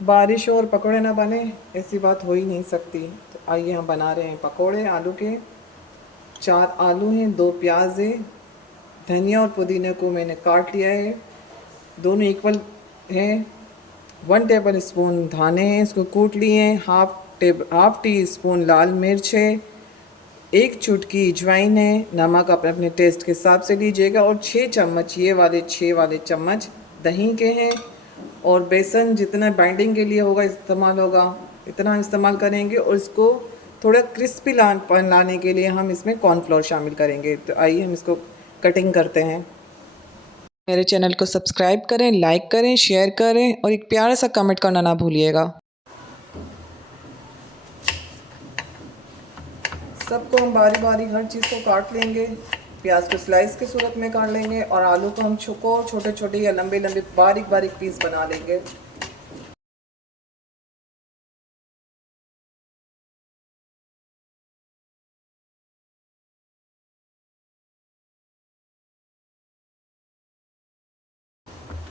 बारिश हो और पकोड़े ना बने, ऐसी बात हो ही नहीं सकती। तो आइए हम बना रहे हैं पकोड़े आलू के। 4 आलू हैं, 2 प्याज है, धनिया और पुदीने को मैंने काट लिया है, दोनों इक्वल हैं। 1 टेबल स्पून धाने हैं, इसको कूट लिए हैं। हाफ टी स्पून लाल मिर्च है, 1 चुटकी अजवाइन है, नमक अपने अपने टेस्ट के हिसाब से लीजिएगा, और 6 चम्मच, ये वाले 6 वाले चम्मच दही के हैं। और बेसन जितना बाइंडिंग के लिए होगा इस्तेमाल होगा, इतना इस्तेमाल करेंगे। और इसको थोड़ा क्रिस्पी लाने के लिए हम इसमें कॉर्नफ्लोर शामिल करेंगे। तो आइए हम इसको कटिंग करते हैं। मेरे चैनल को सब्सक्राइब करें, लाइक करें, शेयर करें और एक प्यारा सा कमेंट करना ना भूलिएगा। सबको हम बारी बारी हर चीज़ को काट लेंगे। प्याज को स्लाइस की सूरत में काट लेंगे और आलू को हम छोटे छोटे या लंबे लंबे बारीक बारीक पीस बना लेंगे।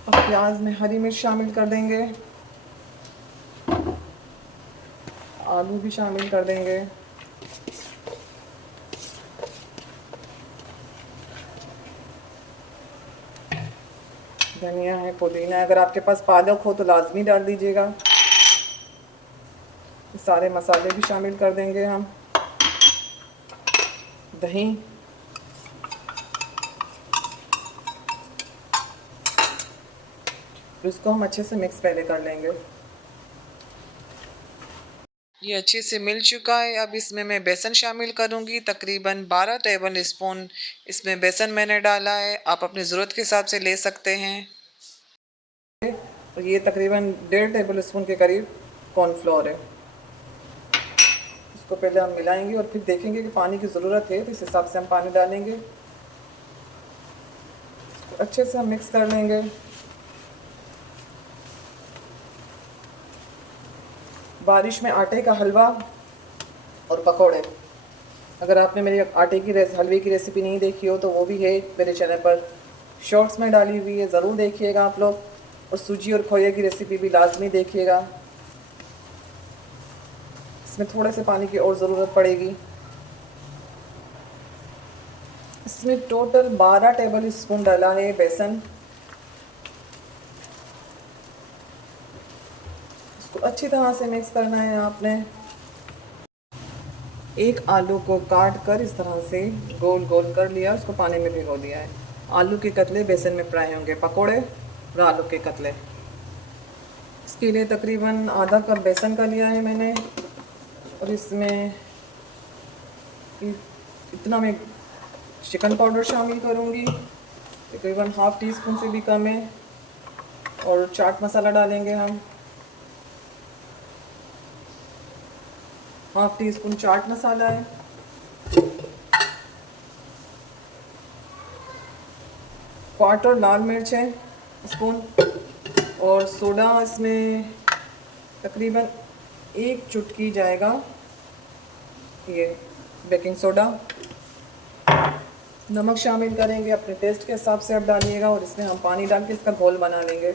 अब प्याज में हरी मिर्च शामिल कर देंगे, आलू भी शामिल कर देंगे। धनिया है, पुदीना है, अगर आपके पास पालक हो तो लाजमी डाल दीजिएगा। सारे मसाले भी शामिल कर देंगे हम। दही, इसको हम अच्छे से मिक्स पहले कर लेंगे। ये अच्छे से मिल चुका है। अब इसमें मैं बेसन शामिल करूंगी, तकरीबन 12 टेबल स्पून इसमें बेसन मैंने डाला है। आप अपनी ज़रूरत के हिसाब से ले सकते हैं। और ये तकरीबन 1.5 टेबल स्पून के करीब कॉर्नफ्लोर है। इसको पहले हम मिलाएंगे और फिर देखेंगे कि पानी की ज़रूरत है तो इस हिसाब से हम पानी डालेंगे। अच्छे से हम मिक्स कर लेंगे। बारिश में आटे का हलवा और पकोड़े, अगर आपने मेरी आटे की हलवे की रेसिपी नहीं देखी हो तो वो भी है मेरे चैनल पर, शॉर्ट्स में डाली हुई है, ज़रूर देखिएगा आप लोग। और सूजी और खोए की रेसिपी भी लाजमी देखिएगा। इसमें थोड़े से पानी की और ज़रूरत पड़ेगी। इसमें टोटल 12 टेबल स्पून डाला है बेसन। इसको अच्छी तरह से मिक्स करना है आपने। एक आलू को काट कर इस तरह से गोल गोल कर लिया, उसको पानी में भिगो दिया है। आलू के कतले बेसन में फ्राई होंगे, पकोड़े और आलू के कतले। इसके लिए तकरीबन आधा कप बेसन का लिया है मैंने, और इसमें इतना मैं चिकन पाउडर शामिल करूँगी, तकरीबन हाफ टी स्पून से भी कम है। और चाट मसाला डालेंगे हम, half tea spoon chaat masala है। क्वार्टर लाल मिर्च है स्पून। और सोडा इसमें तकरीबन 1 चुटकी जाएगा, ये बेकिंग सोडा। नमक शामिल करेंगे अपने टेस्ट के हिसाब से आप डालिएगा। और इसमें हम पानी डाल के इसका घोल बना लेंगे।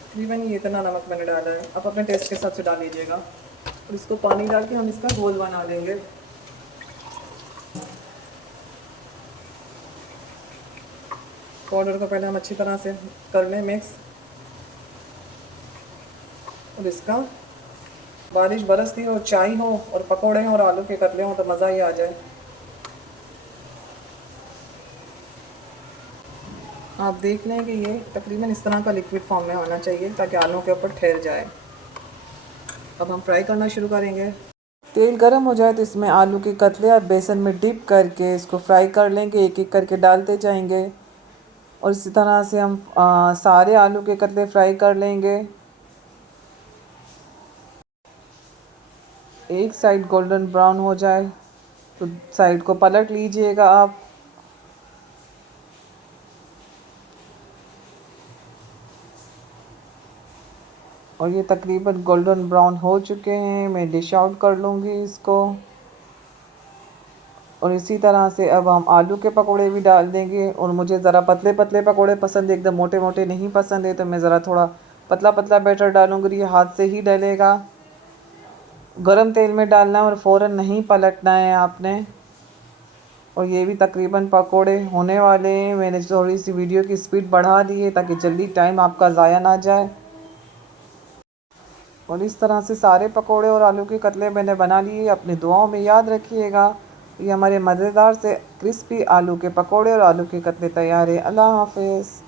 तकरीबन ये इतना नमक मैंने डाला है, आप अपने टेस्ट के हिसाब से डाल लीजिएगा। और इसको पानी डाल के हम इसका घोल बना लेंगे। पाउडर को पहले हम अच्छी तरह से कर लें मिक्स। और इसका, बारिश बरसती हो, चाय हो और पकोड़े हों और आलू के कतले हों तो मज़ा ही आ जाए। आप देख लें कि ये तकरीबन इस तरह का लिक्विड फॉर्म में होना चाहिए ताकि आलू के ऊपर ठहर जाए। अब हम फ्राई करना शुरू करेंगे। तेल गर्म हो जाए तो इसमें आलू के कतले और बेसन में डिप करके इसको फ्राई कर लेंगे, एक एक करके डालते जाएंगे। और इसी तरह से हम सारे आलू के कतले फ्राई कर लेंगे। एक साइड गोल्डन ब्राउन हो जाए तो साइड को पलट लीजिएगा आप। और ये तकरीबन गोल्डन ब्राउन हो चुके हैं, मैं डिश आउट कर लूँगी इसको। और इसी तरह से अब हम आलू के पकोड़े भी डाल देंगे। और मुझे ज़रा पतले पतले पकोड़े पसंद है, एकदम मोटे मोटे नहीं पसंद है, तो मैं ज़रा थोड़ा पतला पतला बैटर डालूंगी, ये हाथ से ही डलेगा। गरम तेल में डालना है और फ़ौरन नहीं पलटना है आपने। और ये भी तकरीबन पकोड़े होने वाले हैं। मैंने थोड़ी सी वीडियो की स्पीड बढ़ा दी है ताकि जल्दी टाइम आपका ज़ाया ना जाए। और इस तरह से सारे पकोड़े और आलू के कतले मैंने बना लिए। अपनी दुआओं में याद रखिएगा। ये हमारे मज़ेदार से क्रिस्पी आलू के पकोड़े और आलू के कतले तैयार है। अल्लाह हाफ़िज़।